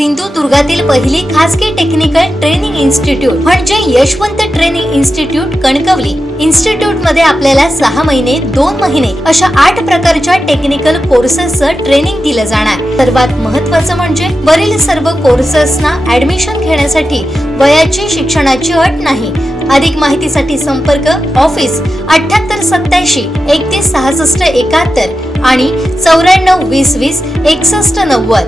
सिंधुदुर्गातील पहिली खासगी technical training institute म्हणजे Yashwant training institute Kankavli. Institute मध्ये आपल्याला 6 महिने 2 महिने अशा 8 प्रकारच्या टेक्निकल कोर्सेसचं ट्रेनिंग दिलं जाणार। सर्वात महत्त्वाचं म्हणजे वरील सर्व कोर्सेसना ऍडमिशन घेण्यासाठी वयाची शिक्षणाची अट नाही। अधिक माहितीसाठी संपर्क ऑफिस 78 87 31 66 71 आणि 94 20 20 61 90।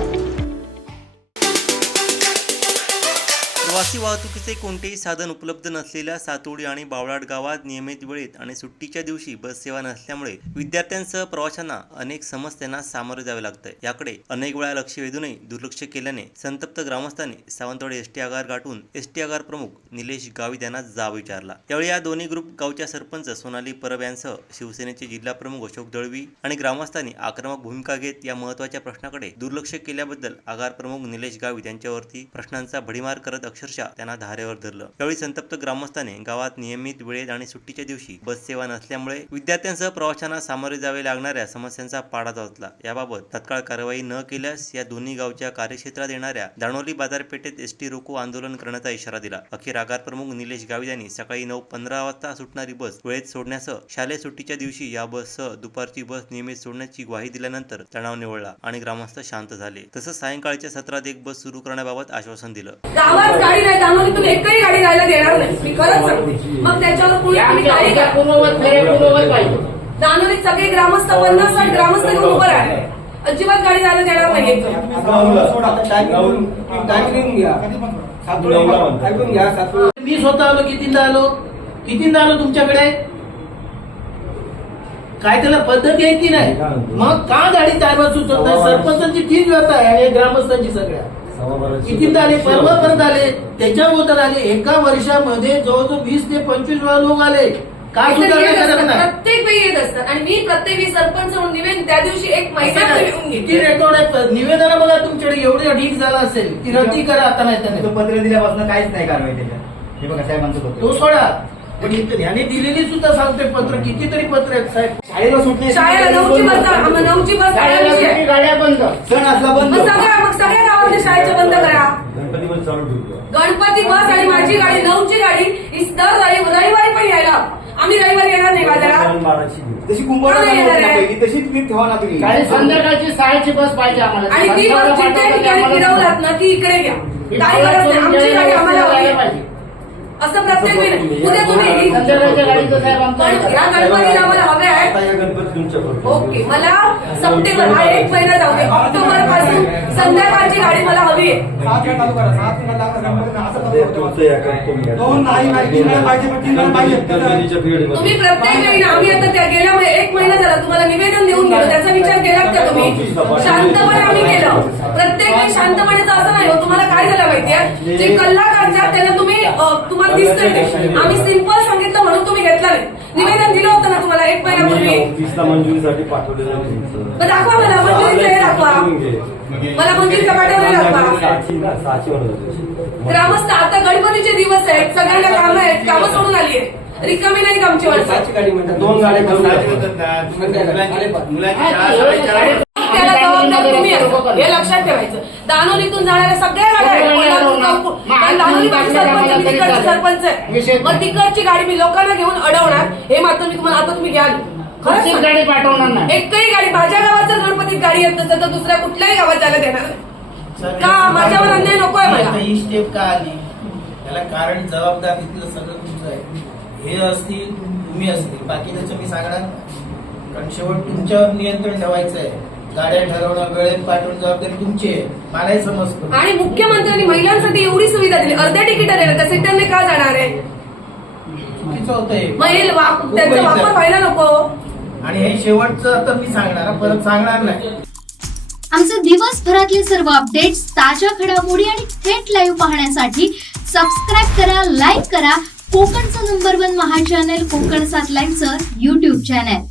प्रवासी वाहतुकीचे कोणतेही साधन उपलब्ध नसलेल्या सातोडी आणि बावळाट गावात नियमित वेळेत आणि सुट्टीच्या दिवशी बस सेवा नसल्यामुळे विद्यार्थ्यांसह प्रवाशांना अनेक समस्यांना सामोरे जावे लागतंय। याकडे अनेक वेळा लक्ष वेधूनही दुर्लक्ष केल्याने संतप्त ग्रामस्थांनी सावंतवाडी एसटी आगार गाठून एसटी आगार प्रमुख निलेश गावित यांना जाब विचारला। यावेळी या दोन्ही ग्रुप गावच्या सरपंच सोनाली परब यांसह शिवसेनेचे जिल्हा प्रमुख अशोक दळवी आणि ग्रामस्थांनी आक्रमक भूमिका घेत या महत्त्वाच्या प्रश्नाकडे दुर्लक्ष केल्याबद्दल आगार प्रमुख निलेश गावित यांच्यावरती प्रश्नांचा भडीमार करत अक्षरशः त्यांना धारेवर धरलं। यावेळी संतप्त ग्रामस्थांनी गावात नियमित वेळेत आणि सुट्टीच्या दिवशी बस सेवा नसल्यामुळे विद्यार्थ्यांसह प्रवाशांना सामोरे जावे लागणाऱ्या समस्यांचा पाडा वाचला। याबाबत तत्काळ कारवाई न केल्यास या दोन्ही गावच्या कार्यक्षेत्रात येणाऱ्या दाणोली बाजारपेठेत एसटी रोको आंदोलन करण्याचा इशारा दिला। अखेर आगार प्रमुख निलेश गावित यांनी सकाळी 9:15 वाजता सुटणारी बस वेळेत सोडण्यासह शालेय सुट्टीच्या दिवशी या बससह दुपारची बस नियमित सोडण्याची ग्वाही दिल्यानंतर तणाव निवळला आणि ग्रामस्थ शांत झाले। तसंच सायंकाळच्या सत्रात एक बस सुरू करण्याबाबत आश्वासन दिलं। गावात गाडी नाही दानोलीतून एकही गाडी जायला देणार नाही, मी खरंच सांगते। मग त्याच्यावर तुम्ही काय दानोलीत सगळे ग्रामस्थ 50-60 ग्रामस्थ घेऊन उभं राहिले, अजिबात गाडी जायला देणार नाही। मी स्वतः आलो, कितींदा आलो तुमच्याकडे, काय त्याला पद्धती आहे की नाही? मग का गाडी टायमात सुचत नाही? सरपंचांची तीच व्यथा आहे आणि ग्रामस्थांची सगळ्या कितींदा आले, परवा परत आले, त्याच्याबद्दल आले। एका वर्षामध्ये जवळजवळ 20 ते 25 वेळा लोक आले। काय प्रत्येक वेळी येत असतात आणि मी प्रत्येक वेळी सरपंच म्हणून निवेदन त्या दिवशी एक महिना किती रेकॉर्ड आहे निवेदन बघा तुमच्याकडे, एवढे ढीक झाला असेल ती रद्दी करा। आता नाही त्याने पत्र दिल्यापासून काहीच नाही कारवाई त्याच्या, हे बघा साहेबांचं तो सोडा, पण ह्याने दिलेली सुद्धा सांगते पत्र, कितीतरी पत्र आहेत साहेब। शाळेला सुटली, शाळेला 9ची बस गाड्या बंद, सण असला बंद, मग सगळ्या गावातल्या शाळेच्या बंद करा। गणपती बस चालू ठेवतो, गणपती बस आणि माझी गाडी 9ची गाडी दर रविवारी पण यायला, आम्ही रविवारी येणार नाही बाजारात, तशी कुंभार तशीच मी ठेवा ना तुम्ही। संध्याकाळची 6ची बस पाहिजे आम्हाला, आणि ती बस जिथे ठिकाणी फिरवलात ना ती इकडे घ्या, काय गरज नाही, आमची गाडी आम्हाला हवी पाहिजे असं प्रत्येक वेळी। उद्या तुम्ही या गणपतीला आम्हाला हवे आहे, ओके। मला सप्टेंबर हा 1 महिना जाऊ दे, ऑक्टोबर पासून संध्याकाळची गाडी मला हवी आहे। तुम्ही प्रत्येक वेळी, आम्ही आता त्या गेल्या 1 महिना झाला तुम्हाला निवेदन देऊन गेलो, त्याचा विचार केलात का तुम्ही? शांतपणे आम्ही केलं, प्रत्येक वेळी शांतपणेच असं नाही हो। तुम्हाला काय झालं माहितीये, जे कल्ला काढतात त्याला तुम्हाला दिसतंय, आम्ही सिंपल सांगितलं म्हणून तुम्ही घेतला नाही। निवेदन दिलं होतं ना तुम्हाला 1 महिन्यापूर्वी, मंजुरीसाठी पाठवलेलं, दाखवा मला मंजुरीचं हे दाखवा, मला मंजुरीचं पाठवलेलं दाखवा। ग्रामस्थ आता गणपतीचे दिवस आहेत, सगळ्यांना कामं आहेत, कामं सोडून आली आहे, रिकामी नाही आमची माणसं। 2 गाड्या त्याला जबाबदार तुम्ही आहे, हे लक्षात ठेवायचं। दानोलीतून जाणाऱ्या सगळ्या गाड्या आहेत, दानोली सरपंच तिकडचे सरपंच आहे, मग तिकडची गाडी मी लोकांना घेऊन अडवणार, हे मात्र मी तुम्हाला आता तुम्ही घ्याल खरंच गाडी पाठवणार नाही। एकही गाडी माझ्या गावाच्या गणपतीत गाडी येत नसेल तर दुसऱ्या कुठल्याही गावात जायला देणार का? माझ्यावर अन्याय नकोय मला। ही स्टेप का आली त्याला कारण जबाबदार तिथलं सगळं तुमचं आहे, हे असतील तुम्ही असतील, बाकी त्याचं मी सांगणार, कारण शेवट तुमच्यावर नियंत्रण ठेवायचं आहे। गाड्या ठरवणं, वेळेत पाठवून जबाबदारी तुमची आहे, मलाही समजतो। आणि मुख्यमंत्र्यांनी महिलांसाठी एवढी सुविधा दिली, अर्ध्या तिकीट दिलं, त्या सीटांनी का जाणार आहे? चुकीचं होतंय, त्याचा वापर व्हायला नको। आणि हे शेवटचं आता मी सांगणार, परत सांगणार नाही। आमचे दिवसभरातले सर्व अपडेट्स, ताज्या घडामोडी आणि थेट लाईव्ह पाहण्यासाठी सबस्क्राईब करा, लाईक करा कोकणचं नंबर 1 महा चॅनल कोकण 7 लाईव्हचं YouTube चॅनल।